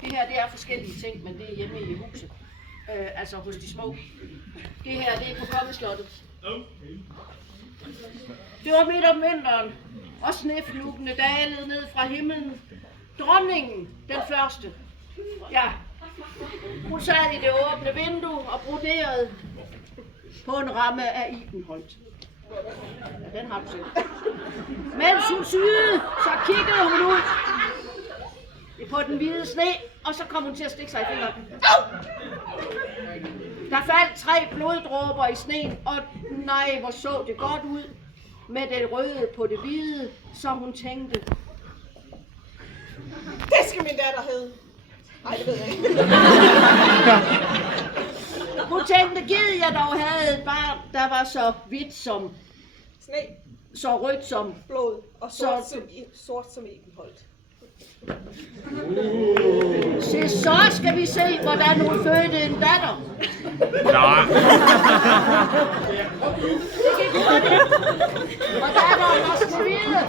Det her, det er forskellige ting, men det er hjemme i huset. Altså hos de små. Det her, det er på Kongeslottet. Det var midt om vinteren, og snefnugene dalede ned fra himlen. Dronningen, den første. Ja, hun sad i det åbne vindue og broderede på en ramme af Ibenholt. Ja, den har du set. Mens hun syede, så kiggede hun ud på den hvide sne, og så kom hun til at stikke sig i fingeren. Der faldt 3 bloddråber i sneen, og nej, hvor så det godt ud med det røde på det hvide, så hun tænkte. Det skal min datter hedde. Nej, det ved jeg ikke. Hun tænkte, gid jeg dog havde et barn, der var så hvidt som Sne, så rødt som blod og sort som Ibenholt. Så skal vi se, hvordan hun fødte en datter. Nej. Det gik hurtigt. Og datteren var Snehvide.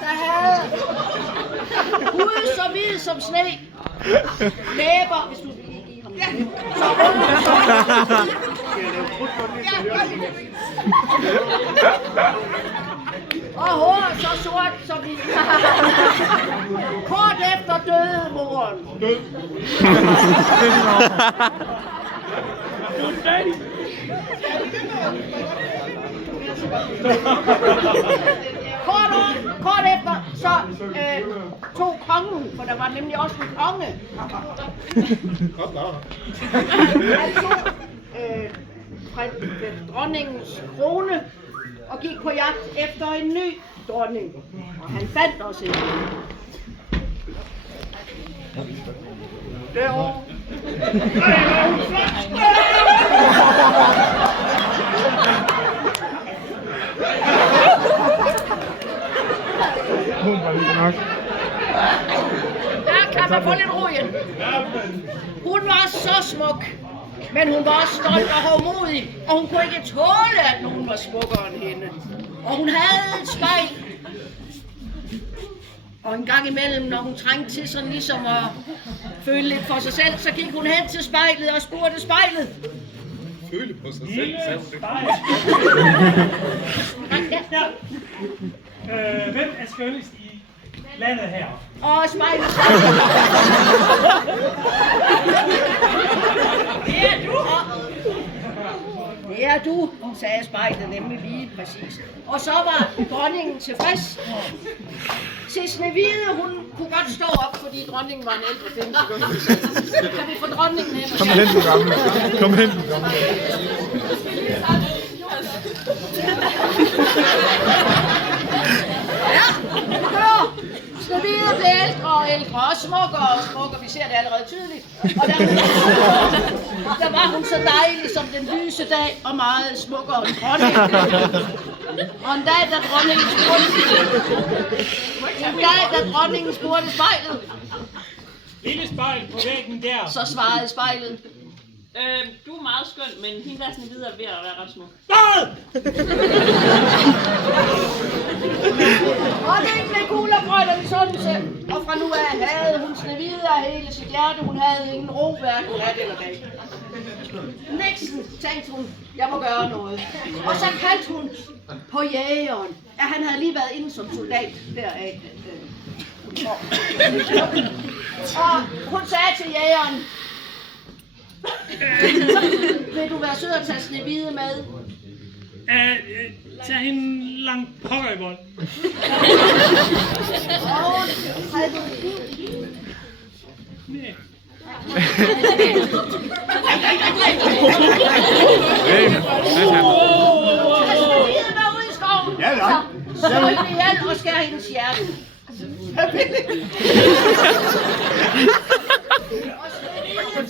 Der havde hud så hvid som sne. Læber, hvis du vil lige give ham det. Så røde og hår så sort som vi. Kort efter døde moren. Kort efter så tog kongen, for der var nemlig også en konge. Han tog dronningens krone og gik på jagt efter en ny dronning. Og han fandt også en. Derovre. Der kan man få lidt ro igen. Hun var så smuk, men hun var også stolt og hovmodig, og hun kunne ikke tåle, at nogen var smukkere end hende. Og hun havde et spejl. Og en gang imellem, når hun trængte til sådan ligesom at føle lidt for sig selv, så gik hun hen til spejlet og spurgte spejlet. Føle på sig selv, Hvem er skønnest i landet her? Og spejlet sagde. Det er du. Det er du, sagde spejlet nemlig lige præcis. Og så var dronningen tilfreds. Se, Snehvide, hun kunne godt stå op, fordi dronningen var en ældre kvinde. Kan vi få dronningen hen? Kom hen, du gamle. Kom hen, du gamle. Ja, Snehvide blev ældre og ældre, og smukkere og smukkere. Vi ser det allerede tydeligt. Og der var hun så dejlig som den lyse dag, og meget smukkere end dronningen. Og en dag, da dronningen spurgte spejlet, Lille spejl på væggen der. så svarede spejlet. Du er meget skøn, men hende der Snehvide er ved at være ret smuk. Dronningen blev cool og grøn og misundelse, og fra nu af havde hun Snehvide af hele sit hjerte. Hun havde ingen ro, hverken nat eller dag. Nixon, tænkte hun, jeg må gøre noget. Og så kaldte hun på jægeren. Ja, han havde lige været inde som soldat deraf. Og hun sagde til jægeren, vil du være sød at tage Snehvide med? Tag hende langt pokker i vold. Og havde du en kniv? Nej. Snehvide var ude i skoven. Ja, ja. Så slå hende ihjel og skær hendes hjerte. Vi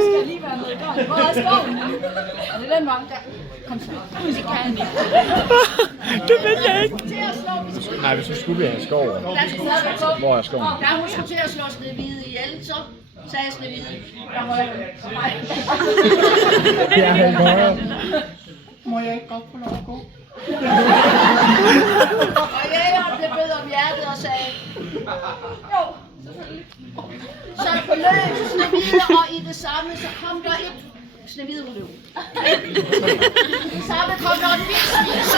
skal lige være med i døren. Hvor er skoven? Er det den vej? Kom så. Det kan han ikke. Det vil jeg ikke. Nej, hvis vi skulle have skov. Hvor er skoven? Da hun skulle til at slå Snehvide ihjel, så sagde Snehvide, der må jeg Må jeg ikke godt få lov at gå? Og jægeren blev bød om løb Snehvide, og i det samme, så kom der et Snehvide hun løb. I det samme kom der en vildspis.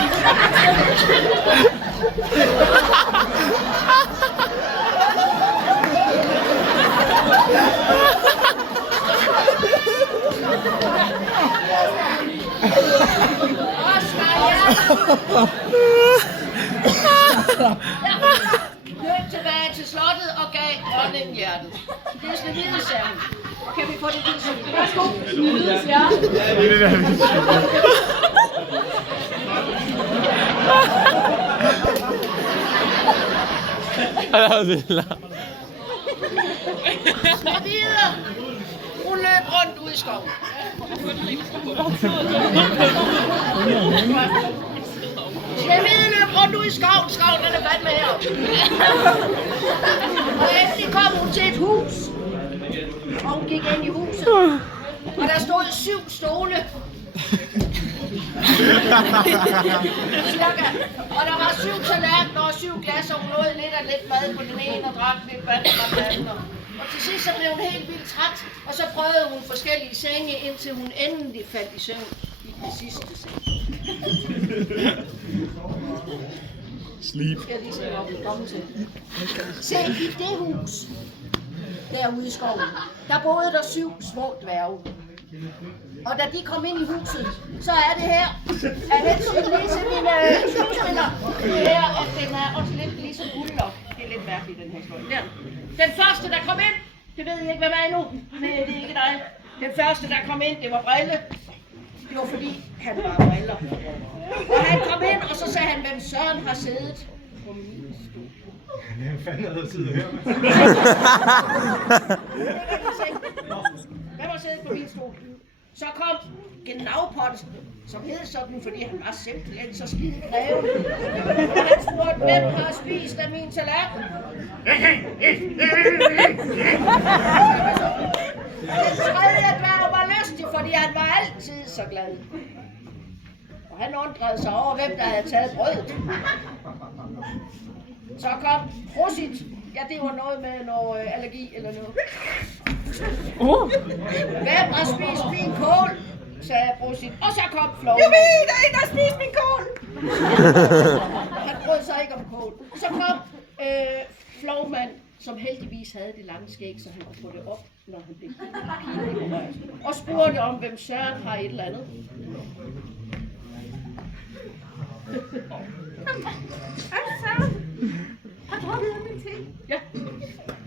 Løb tilbage til slottet og gav dronningen hjertet. Det er Snehvide, sagde hun. Kan vi få det til Snehvide? Værsgo. Snevides hjerte. Snehvide, hun løb rundt ud i skoven. Snehvide løb rundt ud i skoven. Skoven er det vand med her. Og endelig kom hun til et hus. Og hun gik ind i huset. Og der stod 7 stole. Cirka. Og der var 7 tallerkener og 7 glas, og hun nåede lidt mad på den ene og drak lidt vand fra den anden. Og til sidst så blev hun helt vildt træt, og så prøvede hun forskellige senge, indtil hun endelig faldt i søvn i den sidste seng. Sleep. Skal jeg lige se, hvor vi kommer til. Se, i det hus, derude i skoven, der boede der 7 små dværge. Og da de kom ind i huset, så er det her, af hensyn lige til mine skuespillere, det er, at den er også lidt ligesom Guldlok. Det er lidt mærkeligt, den her historie. Der. Den første, der kom ind, det ved I ikke, hvem er endnu. Nej, det er ikke dig. Den første, der kom ind, det var Brille. Det var fordi, han var briller. Og han kom ind, og så sagde han, hvem Søren har siddet på min stol. Hvem fanden havde siddet her? Hvem har siddet på min stol? Så kom Gnavpot, som hed sådan, fordi han var simpelthen så skide greven. Og han spurgte, hvem har spist af min tallerken? Den tredje dværg var lystig, fordi han var altid så glad. Og han undrede sig over, hvem der havde taget brødet. Så kom Prosit. Ja, det var noget med noget allergi eller noget. Hvem har spist min kål? Sagde Prosit. Og så kom Flovmand. Jubi, der er en, der har spist min kål! Han brød sig ikke om kål. Så kom Flovmand, som heldigvis havde det lange skæg, så han kunne få det op, når han blev pinligt. Og spurgte om, hvem Søren har et eller andet. Har drukket af min te? Ja.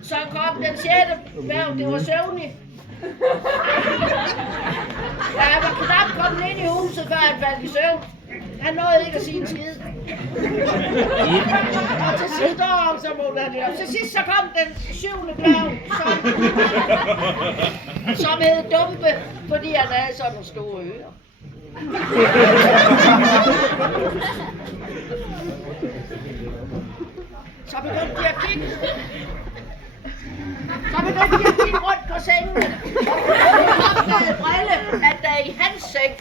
Så kom den 6. dværg, det var Søvnig. Ja, han var knap kommet ind i huset, før han faldt i søvn. Han nåede ikke at sige en skid. Og til sidst, så måtte han det op. Til sidst så kom den 7. dværg, som hed Dumpe, fordi han havde sådan nogle store ører. Så begyndte de at kigge. Rundt på sengen. Og opdagede Brille, at der i hans seng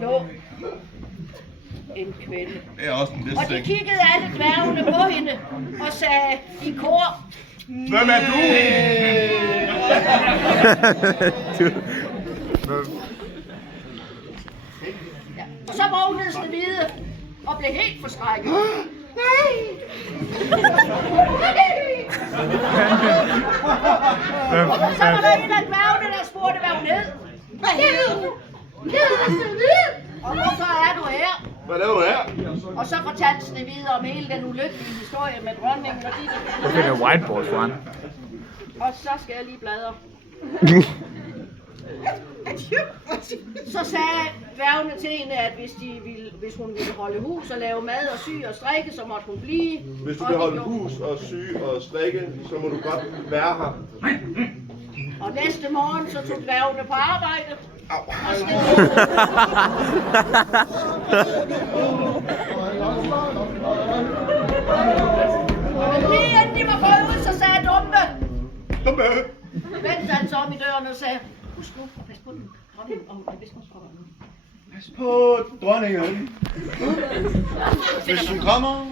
lå en kvinde. Det er også en lidt Og de kiggede alle dværgene på hende og sagde i kor, Hvem er du? ja. Og så vågnede Snehvide og blev helt forskrækket. Og så var der en af dværgene, der spurgte, hvad hun hed. Hvad hed hun? Og hvorfor er du her? Hvad laver du her? Og så fortalte Snehvide om hele den ulykkelige historie med dronningen og de Jeg finder whiteboard for han. Og så skal jeg lige bladre. Så sagde dværgene til hende, at hvis hun ville holde hus og lave mad og sy og strikke, så måtte hun blive. Hvis du vil holde hus og sy og strikke, så må du godt være her. Og næste morgen så tog dværgene på arbejde. Og men lige inden de var gået ud, så sagde Dumpe. Vendte han så om i døren og sagde, husk nu at passe på den dronning om hvis hun kommer nu. Pas på dronningen. Hvis hun kommer.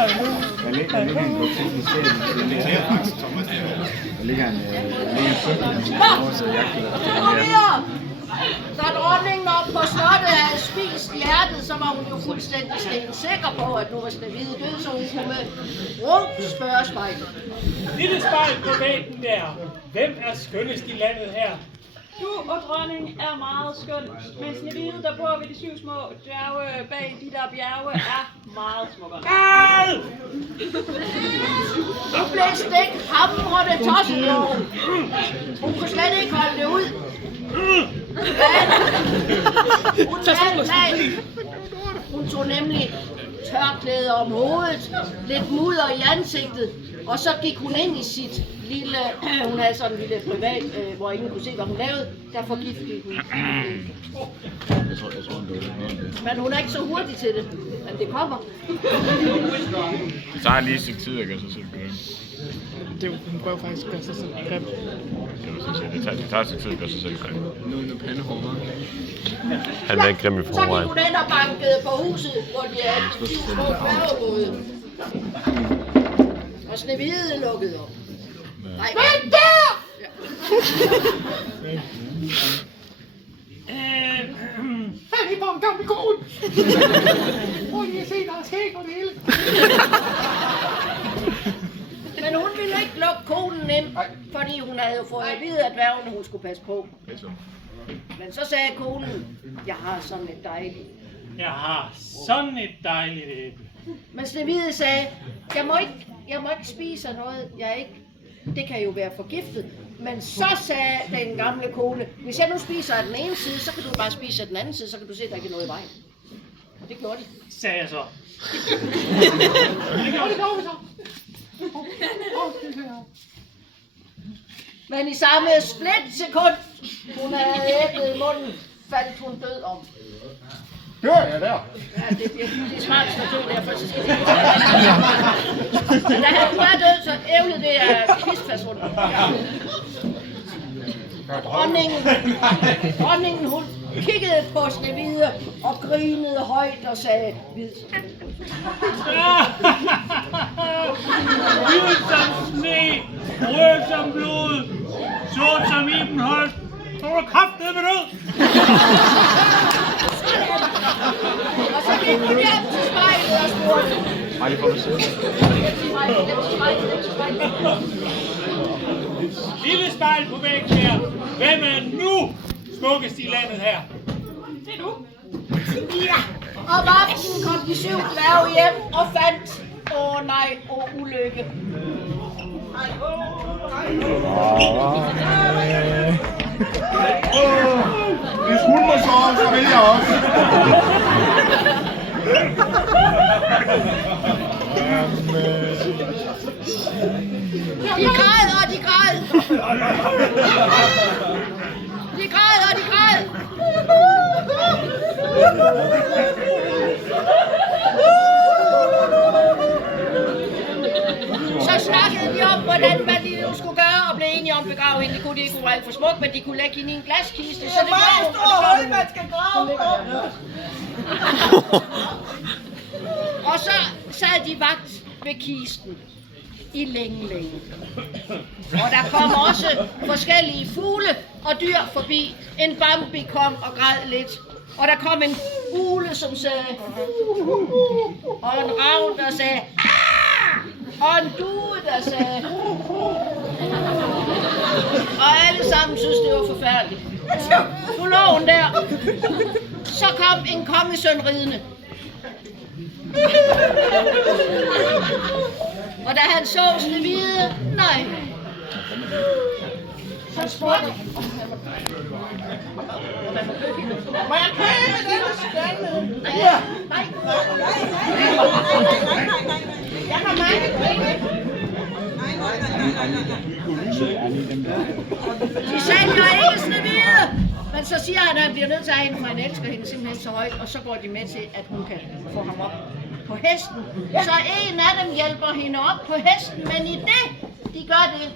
Da dronningen op på slottet havde spist hjertet, så var hun jo fuldstændig sikker på, at nu var Snehvide død, så hun kunne med rum spørge spejlet. Lille spejl på væggen der. Hvem er skønnest i landet her? Du og dronning er meget skøn, men Snehvide, der bor ved de 7 små dværge bag de der bjerge, er meget smukkere. Hun blev stegt hamrende tosset på. Hun kunne slet ikke holde det ud. Hun tog nemlig tørklæder om hovedet, lidt mudder i ansigtet, og så gik hun ind i sit lille, hun havde sådan en lille privat, hvor ingen kunne se, hvad hun lavede, derfor giftede hun. Men hun er ikke så hurtig til det, men det kommer. Det tager lige et stykke tid at gøre sig selv grim. Hun prøver faktisk at gøre sig selv grim. Det tager et stykke tid at gøre sig selv grim. Noget pandehår. Han er ikke grim i Så gik forvejen. hun ind og bankede på huset, hvor de er de 10 små færgebåde. Og Snehvide lukkede op. Nej, vent der! Fald i på en gammel kone. Prøv lige at se, der er skæg og det hele. Men hun ville ikke lukke konen ind, fordi hun havde jo fået at vide, at dværgene hun skulle passe på. Men så sagde konen, jeg har sådan et dejligt. Jeg har sådan et dejligt æble. Men Snehvide sagde, jeg må ikke spise af noget, det kan jo være forgiftet. Men så sagde den gamle kone, hvis jeg nu spiser af den ene side, så kan du bare spise af den anden side, så kan du se, at der ikke er noget i vejen. Det gjorde de. Sagde jeg så. Det gjorde vi så. Men i samme splitsekund, hun havde æblet i munden, faldt hun død om. Dør jeg der? Ja, det er smart, at dø derfor, så skal det ikke. Men da han var død, så ævlede det af kvistfastrunden. Dronningen, hun kiggede på Snehvide og grinede højt og sagde, hvid som sne, rød som blod, sort som Ibenholt, så er du kraftedeme død. Og så gik hun hjem til spejlet og spurgte. Ej, det får du se. Lille spejl på væggen her. Hvem er nu smukkest i landet her? Det er du. Ja, om aftenen kom de 7 dværge hjem og fandt, ulykke. Hvis hun må sove, så vil jeg også. De græd, og de græd. De græd, og de græd. Så snakkede de om, hvad de nu skulle gøre, og blev enige om at begrave hende. Det kunne de ikke, hun var alt for smuk, men de kunne lægge hende i en glaskiste. Så det var en stor hul, man skal grave på. Og så sad de vagt ved kisten i længe. Og der kom også forskellige fugle og dyr forbi. En Bambi kom og græd lidt. Og der kom en ugle, som sagde og en ravn, der sagde og en due, der sagde og alle sammen synes det var forfærdeligt. Nu lå hun der. Så kom en kongesøn ridende. Og da han så Snehvide, nej. Han spurgte. Må jeg købe denne skønne? Nej. Jeg har mange penge. De sælger ikke Snehvide. Men så siger han, at han bliver nødt til at have hende, for han elsker hende simpelthen så højt, og så går de med til, at hun kan få ham op på hesten. Så en af dem hjælper hende op på hesten, men i det, de gør det,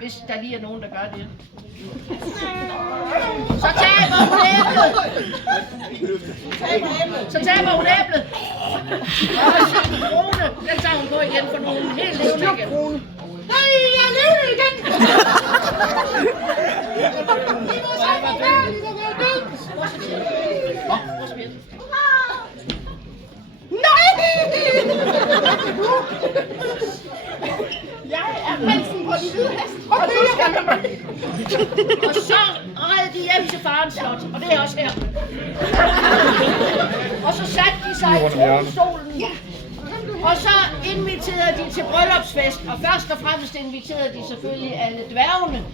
hvis der lige er nogen, der gør det. Så taber hun æblet. Så taber hun æblet. Og sin krone, den tager hun på igen for nogen helt levende igen. Nej, jeg lever igen! Det var så forfærdeligt at være død! Nej! Jeg er prinsen på de hvide hest, og du skal med mig. Og så red de hjem til farens slot, og det er også her. Og så satte de sig i tronstolen. Og så inviterede de til bryllupsfest, og først og fremmest inviterede de selvfølgelig alle dværgene.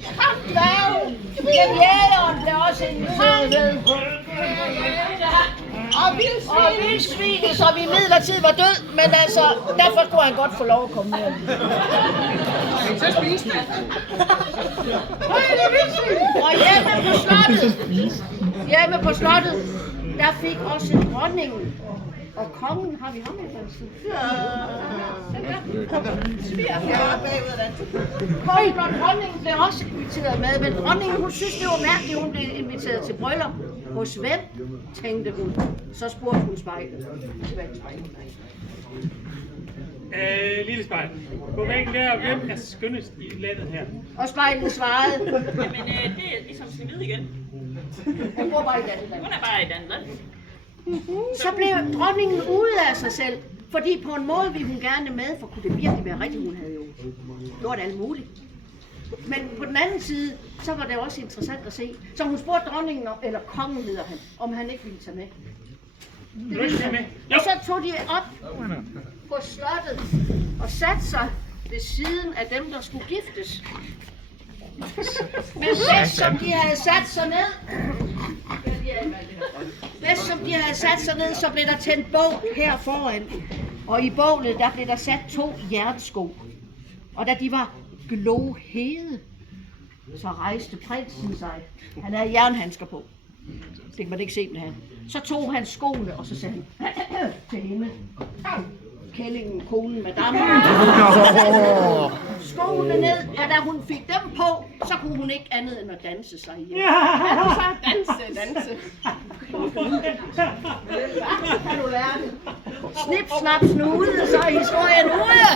Dværgen! Jamen jægeren blev også inviteret med. Og vildsvinet, som i midlertid var død, men altså, derfor kunne han godt få lov at komme med. Så spiste det. Og hjemme på slottet, der fik også dronningen. Og kongen, har vi ham et eller andet sted? Kongen og dronningen blev også inviteret med, men dronningen, hun synes, det var mærkeligt, hun blev inviteret til bryllup. Hos hvem, tænkte hun. Så spurgte hun spejlet. Lille spejl. På væggen der, hvem er skønnest i landet her? Og spejlet svarede. Jamen, det er ligesom Snehvide igen. Hun bor bare i Danmark. Hun er bare i Danmark. Så blev dronningen ude af sig selv, fordi på en måde ville hun gerne med, for kunne det virkelig være rigtigt, hun havde jo gjort alt muligt. Men på den anden side, så var det også interessant at se. Så hun spurgte dronningen, eller kongen hedder han, om han ikke ville tage med. Det ville han. Og så tog de op på slottet og satte sig ved siden af dem, der skulle giftes. Men bedst som de havde sat sig ned, så blev der tændt bål her foran. Og i bålet, der blev der sat 2 jernsko. Og da de var glohede, så rejste prinsen sig. Han havde jernhandsker på. Det kan man ikke se med han. Så tog han skoene, og så sagde han til hende. Kællingen, konen, madame. Skoene ned, og da hun fik dem på, så kunne hun ikke andet end at danse sig ihjel. Danse. Snip, snap, snude, så er historien ude.